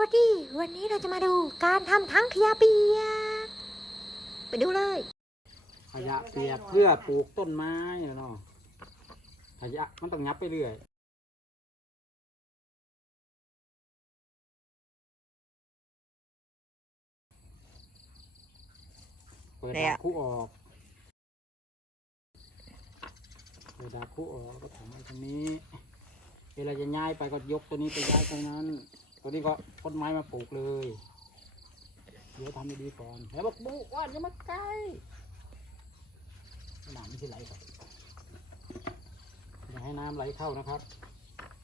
วัสดีวันนี้เราจะมาดูการทำทั้งขยะเปียก ไปดูเลย ขยะเปียกเพื่อปลูกต้นไม้นะเนาะขยะมันต้องยับไปเรื่อยเปิดเลยดาอะบคู่ออกเปิดดาบคู่ออกแล้วก็ทำไว้ตรงนี้ เวลาจะย้ายไปก็ยกตัวนี้ไปย้ายตรงนั้น ตัวนี้ก็ต้นไม้มาปลูกเลยเดี๋ยวทำดีๆก่อนแล้วบอกบุว่าอย่ามาใกล้น้ำไม่ใช่ไหลครับอย่าให้น้ำไหลเข้านะครับ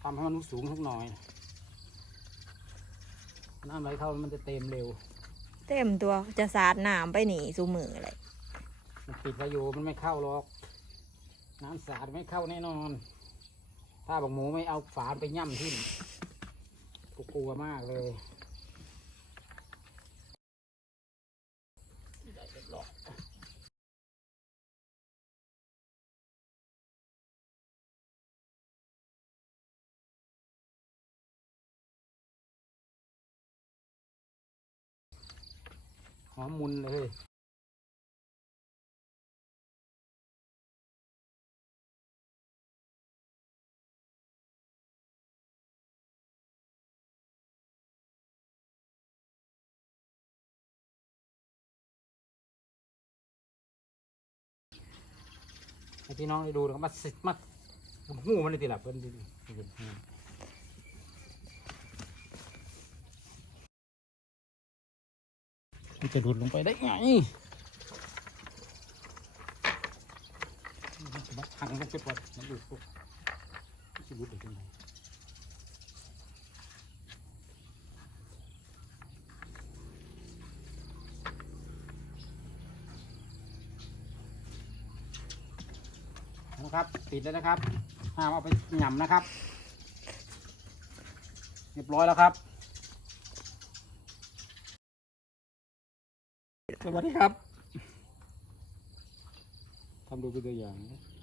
ทำให้มันสูงสักหน่อย น้ำไหลเข้ามันจะเต็มเร็ว เต็มตัวจะสาดน้ำไปหนีสูมือเลยมันปิดไว้อยู่มันไม่เข้าหรอก น้ำสาดไม่เข้าแน่นอน ถ้าบอกหมูไม่เอาฝาไปย่ำทิ้ง กูกลัวมากเลยหอมมุนเลย ให้พี่น้องได้ดูนะครับมาสิมาหูมันเลยทีละเพิ่นดิมันจะดูดลงไปได้ไงหันลงไปก่อนมันดูดปุ๊บมันจะดูดได้ยังไหน นะครับติดแล้วนะครับห้ามเอาไปหย่ำนะครับ เรียบร้อยแล้วครับ สวัสดีครับทำดูเป็นตัวอย่างนะ